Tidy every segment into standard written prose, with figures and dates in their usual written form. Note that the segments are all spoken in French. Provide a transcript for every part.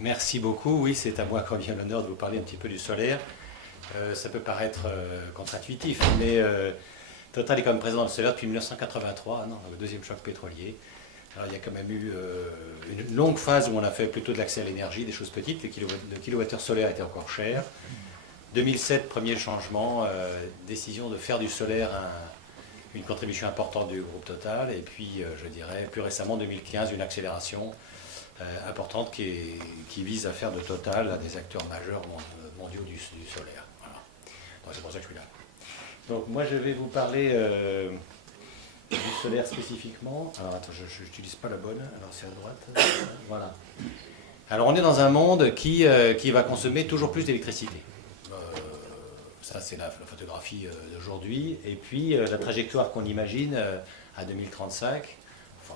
Merci beaucoup. Oui, c'est à moi qu'on vient l'honneur de vous parler un petit peu du solaire. Ça peut paraître contre-intuitif, mais Total est quand même présent dans le solaire depuis 1983, hein, le deuxième choc pétrolier. Alors, il y a quand même eu une longue phase où on a fait plutôt de l'accès à l'énergie, des choses petites. Le kilowattheure solaire était encore cher. 2007, premier changement, décision de faire du solaire une contribution importante du groupe Total. Et puis, je dirais, plus récemment, 2015, une accélération importante qui vise à faire de Total un des acteurs majeurs mondiaux du solaire. Voilà. Donc, c'est pour ça que je suis là. Donc moi je vais vous parler du solaire spécifiquement. Alors attends, je n'utilise pas la bonne, alors c'est à droite. Voilà. Alors on est dans un monde qui va consommer toujours plus d'électricité. Ça c'est la photographie d'aujourd'hui. Et puis la trajectoire qu'on imagine à 2035, enfin,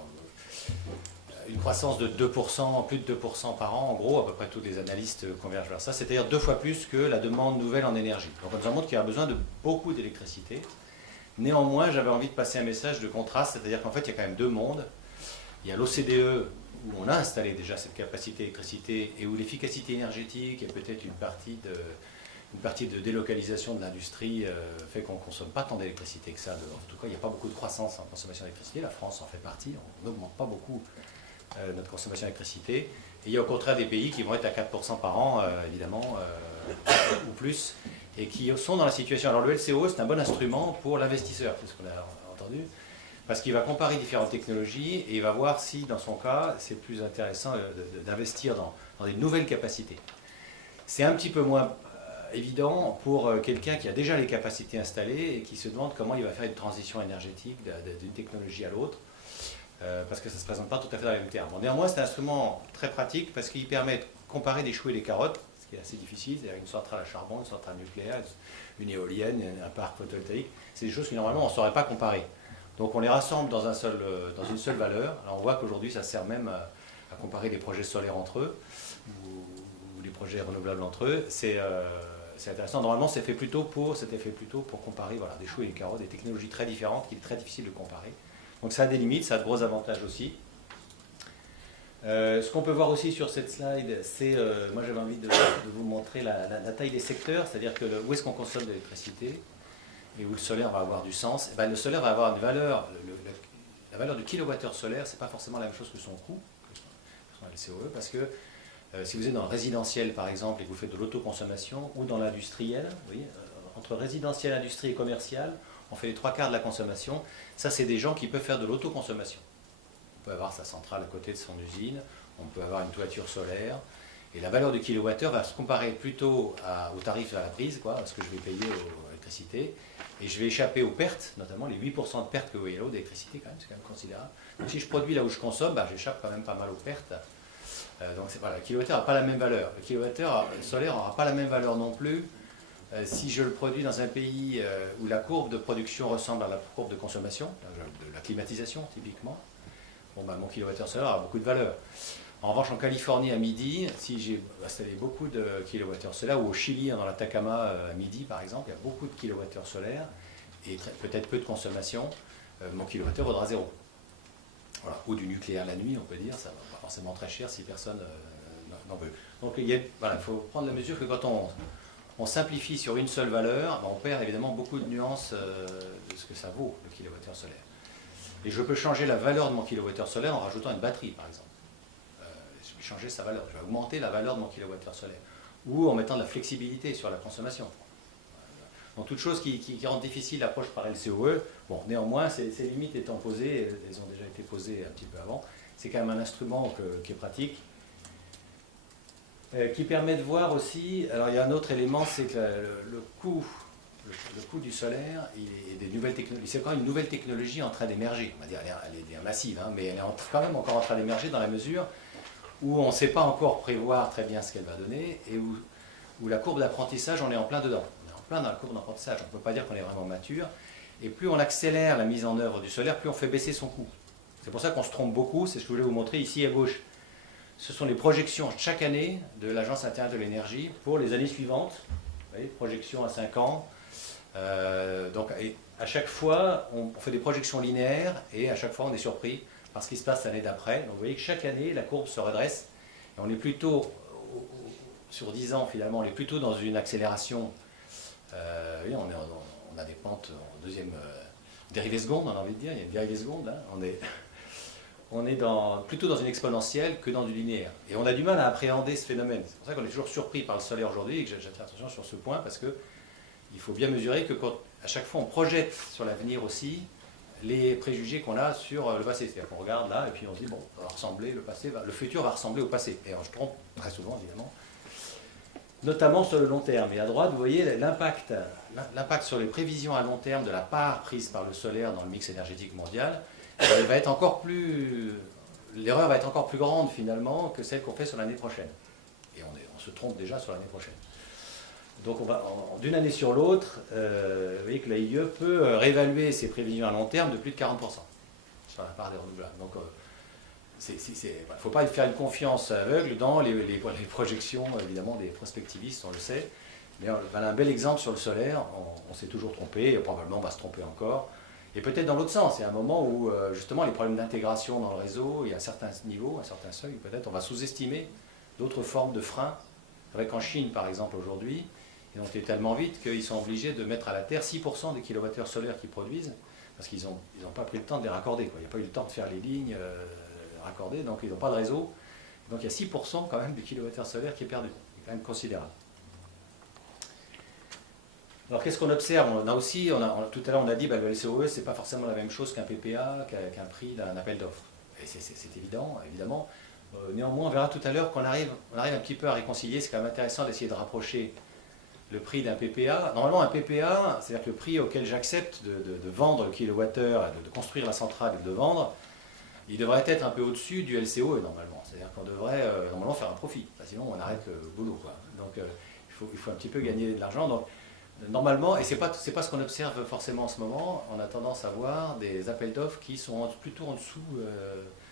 une croissance de 2%, plus de 2% par an, en gros, à peu près tous les analystes convergent vers ça, c'est-à-dire 2 fois plus que la demande nouvelle en énergie. Donc on nous montre qu'il y a besoin de beaucoup d'électricité. Néanmoins, j'avais envie de passer un message de contraste, c'est-à-dire qu'en fait, il y a quand même deux mondes. Il y a l'OCDE, où on a installé déjà cette capacité d'électricité, et où l'efficacité énergétique et peut-être une partie de délocalisation de l'industrie fait qu'on ne consomme pas tant d'électricité que ça. En tout cas, il n'y a pas beaucoup de croissance en consommation d'électricité. La France en fait partie, on n'augmente pas beaucoup notre consommation d'électricité. Et il y a au contraire des pays qui vont être à 4% par an, évidemment, ou plus, et qui sont dans la situation. Alors le LCO, c'est un bon instrument pour l'investisseur, c'est ce qu'on a entendu, parce qu'il va comparer différentes technologies et il va voir si, dans son cas, c'est plus intéressant d'investir dans des nouvelles capacités. C'est un petit peu moins évident pour quelqu'un qui a déjà les capacités installées et qui se demande comment il va faire une transition énergétique d'une technologie à l'autre. Parce que ça ne se présente pas tout à fait dans les mêmes termes. Bon, néanmoins, c'est un instrument très pratique parce qu'il permet de comparer des choux et des carottes, ce qui est assez difficile, c'est-à-dire une centrale à charbon, une centrale nucléaire, une éolienne, un parc photovoltaïque. C'est des choses que normalement on ne saurait pas comparer. Donc on les rassemble dans une seule valeur. Alors on voit qu'aujourd'hui ça sert même à comparer les projets solaires entre eux ou les projets renouvelables entre eux. C'est intéressant. Normalement c'était fait plutôt pour comparer des choux et des carottes, des technologies très différentes qu'il est très difficile de comparer. Donc ça a des limites, ça a de gros avantages aussi. Ce qu'on peut voir aussi sur cette slide, c'est, moi j'avais envie de vous montrer la taille des secteurs, c'est-à-dire que où est-ce qu'on consomme de l'électricité et où le solaire va avoir du sens. Et ben, le solaire va avoir une valeur, la valeur du kilowattheure solaire, c'est pas forcément la même chose que son coût, que son LCOE, parce que si vous êtes dans le résidentiel par exemple et que vous faites de l'autoconsommation, ou dans l'industriel, vous voyez, entre résidentiel, industrie et commercial, on fait les 3 quarts de la consommation. Ça, c'est des gens qui peuvent faire de l'autoconsommation. On peut avoir sa centrale à côté de son usine, on peut avoir une toiture solaire, et la valeur du kilowattheure va se comparer plutôt au tarif à la prise, à ce que je vais payer à l'électricité, et je vais échapper aux pertes, notamment les 8% de pertes que vous voyez là-haut d'électricité, c'est quand même considérable. Donc si je produis là où je consomme, j'échappe quand même pas mal aux pertes. Donc voilà, le kilowattheure n'a pas la même valeur. Le kilowattheure solaire n'aura pas la même valeur non plus. Si je le produis dans un pays où la courbe de production ressemble à la courbe de consommation, de la climatisation typiquement, mon kilowattheure solaire a beaucoup de valeur. En revanche, en Californie à midi, si j'ai installé beaucoup de kilowattheures solaires, ou au Chili, dans l'Atacama à midi par exemple, il y a beaucoup de kilowattheures solaires et peut-être peu de consommation, mon kilowattheure vaudra zéro. Voilà. Ou du nucléaire la nuit, on peut dire, ça va pas forcément très cher si personne n'en veut. Donc il faut prendre la mesure que quand on simplifie sur une seule valeur, on perd évidemment beaucoup de nuances de ce que ça vaut, le kilowattheure solaire. Et je peux changer la valeur de mon kilowattheure solaire en rajoutant une batterie, par exemple. Je vais changer sa valeur, je vais augmenter la valeur de mon kilowattheure solaire. Ou en mettant de la flexibilité sur la consommation. Donc, toute chose qui rend difficile l'approche par LCOE, néanmoins, ces limites étant posées, elles ont déjà été posées un petit peu avant, c'est quand même un instrument qui est pratique. Qui permet de voir aussi, alors il y a un autre élément, c'est que le coût du solaire et des nouvelles technologies, c'est encore une nouvelle technologie en train d'émerger. On va dire elle est massive, mais elle est quand même encore en train d'émerger dans la mesure où on ne sait pas encore prévoir très bien ce qu'elle va donner et où la courbe d'apprentissage, on est en plein dedans. On est en plein dans la courbe d'apprentissage, on ne peut pas dire qu'on est vraiment mature. Et plus on accélère la mise en œuvre du solaire, plus on fait baisser son coût. C'est pour ça qu'on se trompe beaucoup, c'est ce que je voulais vous montrer ici à gauche. Ce sont les projections chaque année de l'Agence internationale de l'énergie pour les années suivantes. Vous voyez, projections à 5 ans. Donc à chaque fois, on fait des projections linéaires et à chaque fois, on est surpris par ce qui se passe l'année d'après. Donc vous voyez que chaque année, la courbe se redresse. Et on est plutôt sur 10 ans, finalement, on est plutôt dans une accélération. Oui, on a des pentes en deuxième dérivée seconde, on a envie de dire, il y a une dérivée seconde. Hein, on est plutôt dans une exponentielle que dans du linéaire. Et on a du mal à appréhender ce phénomène. C'est pour ça qu'on est toujours surpris par le solaire aujourd'hui et que j'attire attention sur ce point parce qu'il faut bien mesurer que à chaque fois on projette sur l'avenir aussi les préjugés qu'on a sur le passé. C'est-à-dire qu'on regarde là et puis on se dit, bon, ça va ressembler, le futur va ressembler au passé. Et on se trompe très souvent, évidemment. Notamment sur le long terme. Et à droite, vous voyez l'impact sur les prévisions à long terme de la part prise par le solaire dans le mix énergétique mondial. L'erreur va être encore plus grande finalement que celle qu'on fait sur l'année prochaine. Et on se trompe déjà sur l'année prochaine. Donc on va, d'une année sur l'autre, vous voyez que la IE peut réévaluer ses prévisions à long terme de plus de 40% sur la part des renouvelables. Donc il ne faut pas faire une confiance aveugle dans les projections évidemment des prospectivistes, on le sait. Mais on a un bel exemple sur le solaire, on s'est toujours trompé, et probablement on va se tromper encore. Et peut-être dans l'autre sens, il y a un moment où justement les problèmes d'intégration dans le réseau, et à certains niveaux, à certains seuils, peut-être on va sous-estimer d'autres formes de freins. Avec en Chine par exemple aujourd'hui, ils ont été tellement vite qu'ils sont obligés de mettre à la terre 6% des kilowattheures solaires qu'ils produisent, parce qu'ils n'ont pas pris le temps de les raccorder, quoi. Il n'y a pas eu le temps de faire les lignes raccordées, donc ils n'ont pas de réseau. Donc il y a 6% quand même du kilowattheure solaire qui est perdu, c'est quand même considérable. Alors qu'est-ce qu'on observe? On a aussi, tout à l'heure on a dit que le LCOE c'est pas forcément la même chose qu'un PPA, qu'un prix d'un appel d'offres. Et c'est évident, évidemment. Néanmoins, on verra tout à l'heure qu'on arrive un petit peu à réconcilier. C'est quand même intéressant d'essayer de rapprocher le prix d'un PPA. Normalement, un PPA, c'est-à-dire que le prix auquel j'accepte de vendre le kilowattheure, de construire la centrale et de le vendre, il devrait être un peu au-dessus du LCOE normalement. C'est-à-dire qu'on devrait normalement faire un profit. Enfin, sinon, on arrête le boulot, quoi. Donc, il faut un petit peu gagner de l'argent. Donc, normalement, et ce n'est pas ce qu'on observe forcément en ce moment, on a tendance à voir des appels d'offres qui sont plutôt en dessous,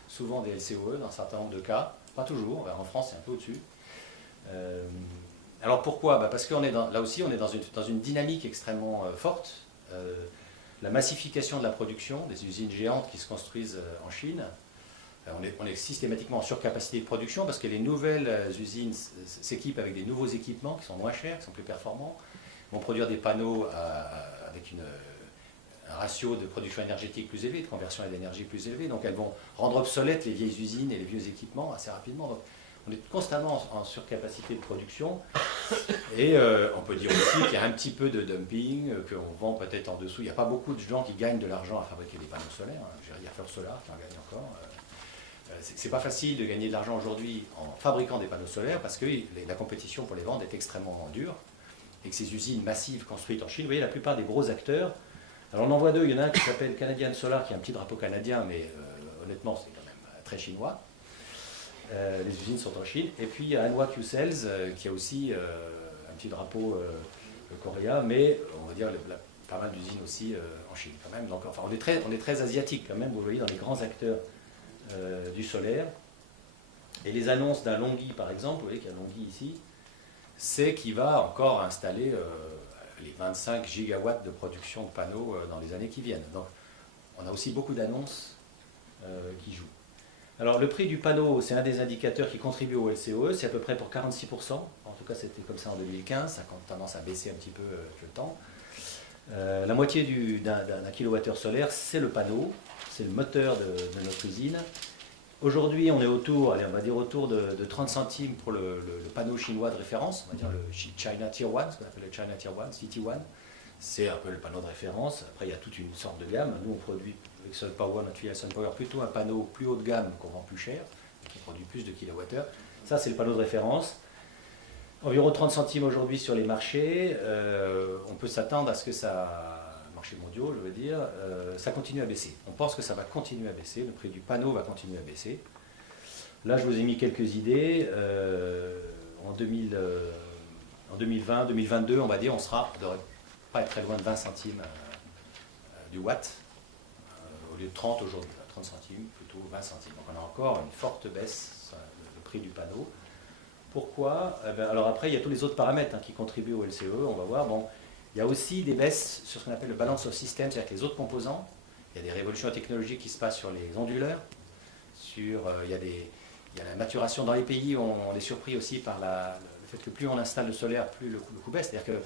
souvent des LCOE, dans un certain nombre de cas. Pas toujours, en France c'est un peu au-dessus. Alors pourquoi? Parce que là aussi on est dans une dynamique extrêmement forte. La massification de la production, des usines géantes qui se construisent en Chine. On est systématiquement en surcapacité de production parce que les nouvelles usines s'équipent avec des nouveaux équipements qui sont moins chers, qui sont plus performants, vont produire des panneaux avec un ratio de production énergétique plus élevé, de conversion à l'énergie plus élevé. Donc elles vont rendre obsolètes les vieilles usines et les vieux équipements assez rapidement. Donc on est constamment en surcapacité de production. Et on peut dire aussi qu'il y a un petit peu de dumping, qu'on vend peut-être en dessous. Il n'y a pas beaucoup de gens qui gagnent de l'argent à fabriquer des panneaux solaires. Il y a First Solar qui en gagne encore. C'est pas facile de gagner de l'argent aujourd'hui en fabriquant des panneaux solaires parce que la compétition pour les vendre est extrêmement dure. Et que ces usines massives construites en Chine, vous voyez, la plupart des gros acteurs, alors on en voit deux, il y en a un qui s'appelle Canadian Solar, qui a un petit drapeau canadien, mais honnêtement c'est quand même très chinois. Les usines sont en Chine. Et puis il y a Hanwha Qcells, qui a aussi un petit drapeau coréen, mais on va dire pas mal d'usines aussi en Chine quand même. Donc enfin, on est très asiatique quand même, vous voyez, dans les grands acteurs du solaire. Et les annonces d'un Longhi par exemple, vous voyez qu'il y a Longhi ici, c'est qu'il va encore installer les 25 gigawatts de production de panneaux dans les années qui viennent. Donc on a aussi beaucoup d'annonces qui jouent. Alors le prix du panneau, c'est un des indicateurs qui contribue au LCOE, c'est à peu près pour 46%, en tout cas c'était comme ça en 2015, ça a tendance à baisser un petit peu avec le temps. La moitié d'un kilowattheure solaire, c'est le panneau, c'est le moteur de notre usine. Aujourd'hui, on est autour de 30 centimes pour le panneau chinois de référence, on va dire le China Tier 1, ce qu'on appelle le China Tier 1, CT1. C'est un peu le panneau de référence. Après, il y a toute une sorte de gamme. Nous, on produit avec SunPower, notre filiale SunPower, plutôt un panneau plus haut de gamme qu'on vend plus cher, qui produit plus de kilowattheures. Ça, c'est le panneau de référence. Environ 30 centimes aujourd'hui sur les marchés. On peut s'attendre à ce que marchés mondiaux, je veux dire, ça continue à baisser. On pense que ça va continuer à baisser, le prix du panneau va continuer à baisser. Là, je vous ai mis quelques idées. En 2020, 2022, on va dire, on devrait pas être très loin de 20 centimes du watt, au lieu de 30 aujourd'hui, 30 centimes, plutôt 20 centimes. Donc on a encore une forte baisse sur le prix du panneau. Pourquoi? Alors après, il y a tous les autres paramètres qui contribuent au LCOE, on va voir. Bon, il y a aussi des baisses sur ce qu'on appelle le balance of system, c'est-à-dire que les autres composants, il y a des révolutions technologiques qui se passent sur les onduleurs, il y a la maturation dans les pays, on est surpris aussi par le fait que plus on installe le solaire, plus le coût baisse. C'est-à-dire que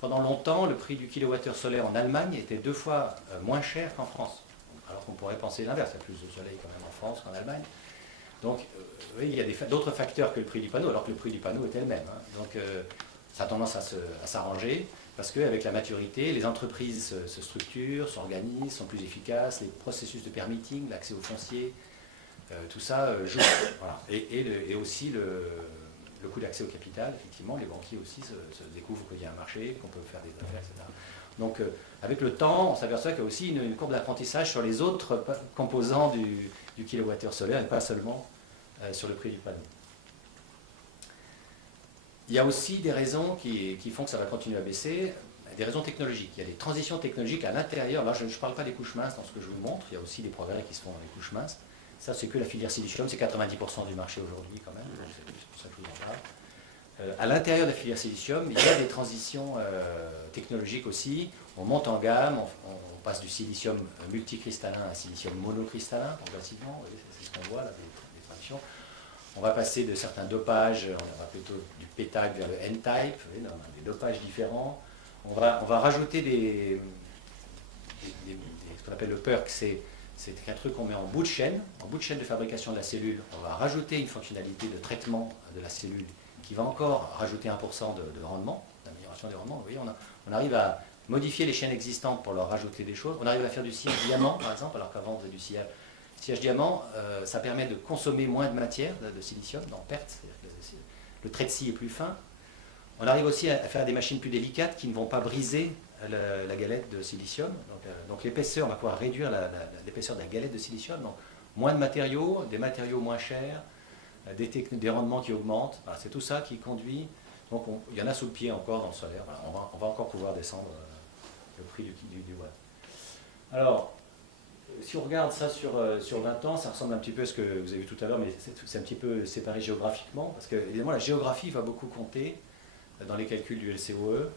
pendant longtemps, le prix du kilowattheure solaire en Allemagne était 2 fois moins cher qu'en France. Alors qu'on pourrait penser l'inverse, il y a plus de soleil quand même en France qu'en Allemagne. Donc, oui, il y a d'autres facteurs que le prix du panneau, alors que le prix du panneau était le même. Hein. Donc, ça a tendance à s'arranger, parce qu'avec la maturité, les entreprises se structurent, s'organisent, sont plus efficaces, les processus de permitting, l'accès au foncier, tout ça joue. Voilà. Et aussi le coût d'accès au capital, effectivement, les banquiers aussi se découvrent qu'il y a un marché, qu'on peut faire des affaires, etc. Donc, avec le temps, on s'aperçoit qu'il y a aussi une courbe d'apprentissage sur les autres composants du kilowattheure solaire, et pas seulement sur le prix du panneau. Il y a aussi des raisons qui font que ça va continuer à baisser, des raisons technologiques. Il y a des transitions technologiques à l'intérieur. Là, je ne parle pas des couches minces dans ce que je vous montre, il y a aussi des progrès qui se font dans les couches minces. Ça, c'est que la filière silicium, c'est 90% du marché aujourd'hui quand même, c'est pour ça que je vous en parle. À l'intérieur de la filière silicium, il y a des transitions technologiques aussi. On monte en gamme, on passe du silicium multicristallin à un silicium monocristallin, progressivement, c'est ce qu'on voit là, des transitions. On va passer de certains dopages, on va plutôt du P-type vers le N-type, des dopages différents. On va rajouter ce qu'on appelle le PERC, c'est un truc qu'on met en bout de chaîne de fabrication de la cellule. On va rajouter une fonctionnalité de traitement de la cellule qui va encore rajouter 1% de rendement, d'amélioration des rendements. Vous voyez, on arrive à modifier les chaînes existantes pour leur rajouter des choses. On arrive à faire du sillage diamant, par exemple, alors qu'avant on faisait du sillage. Sillage diamant, ça permet de consommer moins de matière, de silicium, en perte, c'est-à-dire que le trait de scie est plus fin. On arrive aussi à faire des machines plus délicates qui ne vont pas briser la galette de silicium. Donc l'épaisseur, on va pouvoir réduire l'épaisseur de la galette de silicium. Donc moins de matériaux, des matériaux moins chers, des rendements qui augmentent. Voilà, c'est tout ça qui conduit. Donc il y en a sous le pied encore dans le solaire. Voilà, on va encore pouvoir descendre le prix du bois. Alors, si on regarde ça sur 20 ans, ça ressemble un petit peu à ce que vous avez vu tout à l'heure, mais c'est un petit peu séparé géographiquement, parce que évidemment la géographie va beaucoup compter dans les calculs du LCOE.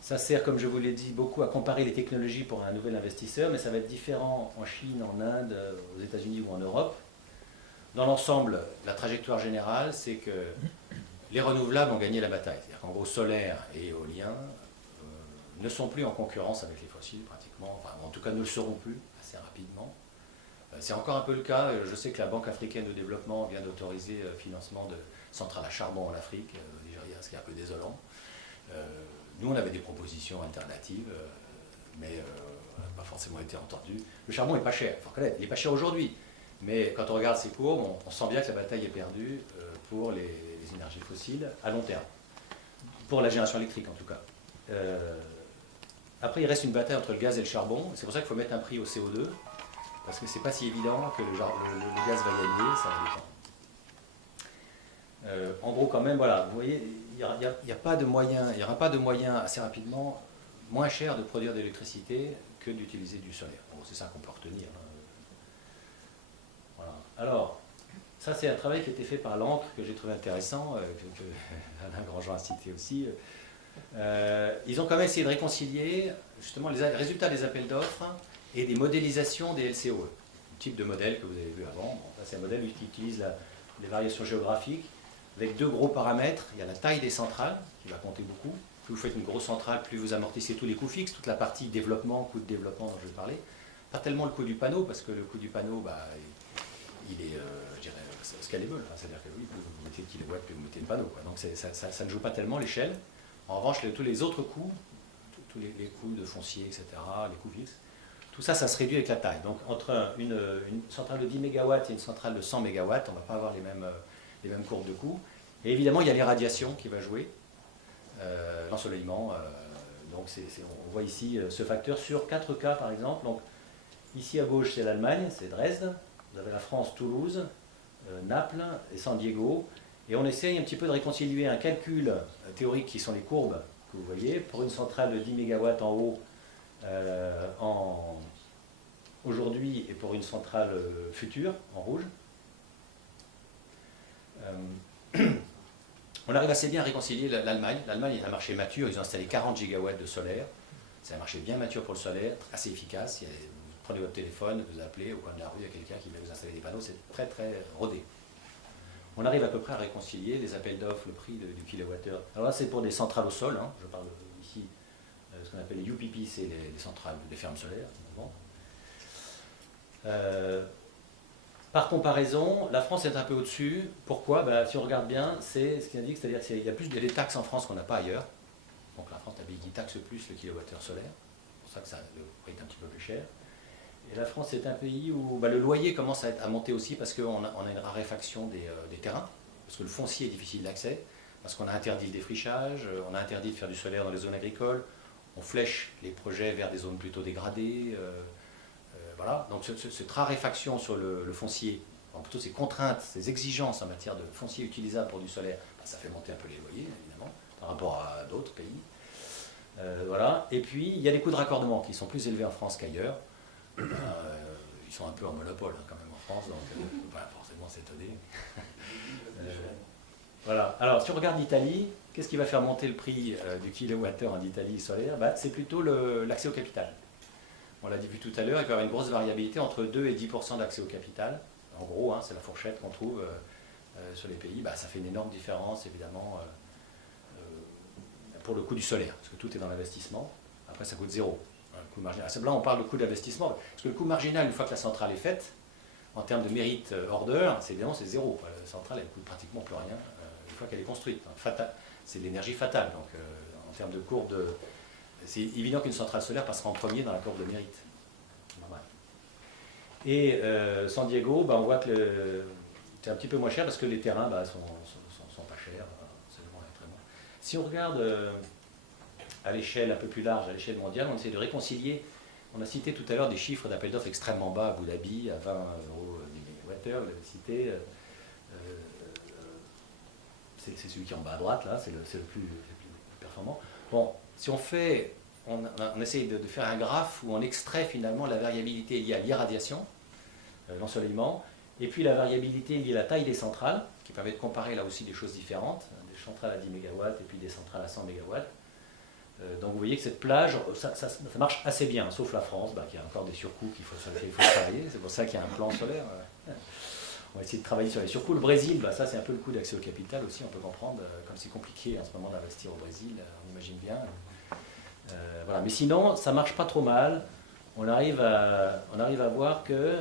Ça sert, comme je vous l'ai dit, beaucoup à comparer les technologies pour un nouvel investisseur, mais ça va être différent en Chine, en Inde, aux États-Unis ou en Europe. Dans l'ensemble, la trajectoire générale, c'est que les renouvelables ont gagné la bataille. C'est-à-dire qu'en gros, solaire et éolien ne sont plus en concurrence avec les fossiles pratiquement, enfin, en tout cas ne le seront plus assez rapidement. C'est encore un peu le cas, je sais que la Banque africaine de développement vient d'autoriser le financement de centrales à charbon en Afrique, au Nigeria, ce qui est un peu désolant. Nous, on avait des propositions alternatives, mais pas forcément été entendues. Le charbon n'est pas cher, il faut reconnaître, il n'est pas cher aujourd'hui, mais quand on regarde ces courbes, on sent bien que la bataille est perdue pour les énergies fossiles à long terme, pour la génération électrique en tout cas. Après, il reste une bataille entre le gaz et le charbon. C'est pour ça qu'il faut mettre un prix au CO2, parce que c'est pas si évident que le gaz va gagner, ça dépend. En gros, quand même, voilà, vous voyez, il n'y aura pas de moyen assez rapidement moins cher de produire de l'électricité que d'utiliser du solaire. Bon, c'est ça qu'on peut retenir. Voilà. Alors, ça c'est un travail qui a été fait par l'encre que j'ai trouvé intéressant, que Alain Grandjean a cité aussi. Ils ont quand même essayé de réconcilier justement les résultats des appels d'offres et des modélisations des LCOE. Le type de modèle que vous avez vu avant, bon, c'est un modèle qui utilise les variations géographiques avec deux gros paramètres. Il y a la taille des centrales qui va compter beaucoup. Plus vous faites une grosse centrale, plus vous amortissez tous les coûts fixes, toute la partie développement, coût de développement dont je vais parler. Pas tellement le coût du panneau, parce que le coût du panneau, il est, je dirais, scalable. C'est-à-dire que oui, plus vous mettez de kilowatts, plus vous mettez de panneau. Quoi. Donc ça ne joue pas tellement l'échelle. En revanche, tous les autres coûts, tous les coûts de foncier, etc., les coûts fixes, tout ça, ça se réduit avec la taille. Donc entre une centrale de 10 MW et une centrale de 100 MW, on ne va pas avoir les mêmes courbes de coûts. Et évidemment, il y a l'irradiation qui va jouer, l'ensoleillement. Donc on voit ici ce facteur sur 4 cas par exemple. Donc, ici à gauche, c'est l'Allemagne, c'est Dresde. Vous avez la France, Toulouse, Naples et San Diego. Et on essaye un petit peu de réconcilier un calcul théorique qui sont les courbes que vous voyez pour une centrale de 10 MW en haut aujourd'hui et pour une centrale future en rouge. On arrive assez bien à réconcilier l'Allemagne. L'Allemagne est un marché mature, ils ont installé 40 gigawatts de solaire. C'est un marché bien mature pour le solaire, assez efficace. Vous prenez votre téléphone, vous appelez au coin de la rue, il y a quelqu'un qui va vous installer des panneaux, c'est très très rodé. on arrive à peu près à réconcilier les appels d'offres, le prix du kilowattheure. Alors là, c'est pour des centrales au sol, hein. Je parle ici, ce qu'on appelle les UPP, c'est les centrales, des fermes solaires. Par comparaison, la France est un peu au-dessus. Pourquoi? Si on regarde bien, c'est ce qu'il indique, c'est-à-dire qu'il y a des taxes en France qu'on n'a pas ailleurs. Donc la France taxe plus le kilowattheure solaire. C'est pour ça que le prix est un petit peu plus cher. Et la France est un pays où le loyer commence à monter aussi parce qu'on a une raréfaction des terrains, parce que le foncier est difficile d'accès, parce qu'on a interdit le défrichage, on a interdit de faire du solaire dans les zones agricoles, on flèche les projets vers des zones plutôt dégradées. Voilà. Donc cette raréfaction sur le foncier, plutôt ces contraintes, ces exigences en matière de foncier utilisable pour du solaire, ça fait monter un peu les loyers, évidemment, par rapport à d'autres pays. Voilà. Et puis, il y a des coûts de raccordement qui sont plus élevés en France qu'ailleurs. Ils sont un peu en monopole quand même en France, donc on ne peut pas forcément s'étonner. Voilà. Alors, si on regarde l'Italie, qu'est-ce qui va faire monter le prix du kilowattheure en Italie solaire? C'est plutôt l'accès au capital. On l'a dit tout à l'heure, il peut y avoir une grosse variabilité entre 2 et 10% d'accès au capital. En gros, c'est la fourchette qu'on trouve sur les pays. Ça fait une énorme différence, évidemment, pour le coût du solaire, parce que tout est dans l'investissement. Après, ça coûte zéro. Le coût marginal. Là, on parle de coût d'investissement, parce que le coût marginal, une fois que la centrale est faite, en termes de mérite order, c'est zéro. La centrale, elle ne coûte pratiquement plus rien une fois qu'elle est construite. C'est de l'énergie fatale. Donc, en termes de courbe de... C'est évident qu'une centrale solaire passera en premier dans la courbe de mérite. Et San Diego, on voit que c'est un petit peu moins cher parce que les terrains sont pas chers. Si on regarde à l'échelle un peu plus large, à l'échelle mondiale, on essaie de réconcilier. On a cité tout à l'heure des chiffres d'appel d'offres extrêmement bas à Abu Dhabi, à 20 euros du mégawattheure, vous l'avez cité. C'est celui qui est en bas à droite, là, c'est le plus performant. Bon, si on essaye de faire un graphe où on extrait finalement la variabilité liée à l'irradiation, l'ensoleillement, et puis la variabilité liée à la taille des centrales, qui permet de comparer là aussi des choses différentes, des centrales à 10 MW et puis des centrales à 100 MW. Donc vous voyez que cette plage, ça marche assez bien, sauf la France, qui a encore des surcoûts qu'il faut travailler. C'est pour ça qu'il y a un plan solaire. On va essayer de travailler sur les surcoûts. Le Brésil, ça c'est un peu le coût d'accès au capital aussi, on peut comprendre, comme c'est compliqué en ce moment d'investir au Brésil, on imagine bien. Voilà. Mais sinon, ça marche pas trop mal. On arrive à voir que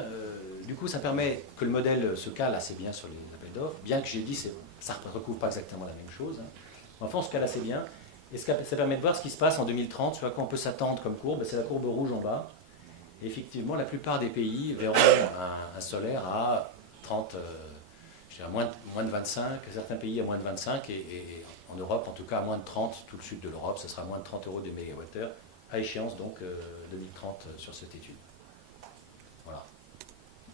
du coup, ça permet que le modèle se cale assez bien sur les appels d'offres, bien que j'ai dit ça ne recouvre pas exactement la même chose. Enfin, on se cale assez bien. Et ça permet de voir ce qui se passe en 2030, sur à quoi on peut s'attendre comme courbe. C'est la courbe rouge en bas. Et effectivement, la plupart des pays verront un solaire à 30, je dirais moins de 25, certains pays à moins de 25, et en Europe, en tout cas, à moins de 30, tout le sud de l'Europe, ce sera moins de 30 euros du mégawattheure, à échéance donc 2030 sur cette étude.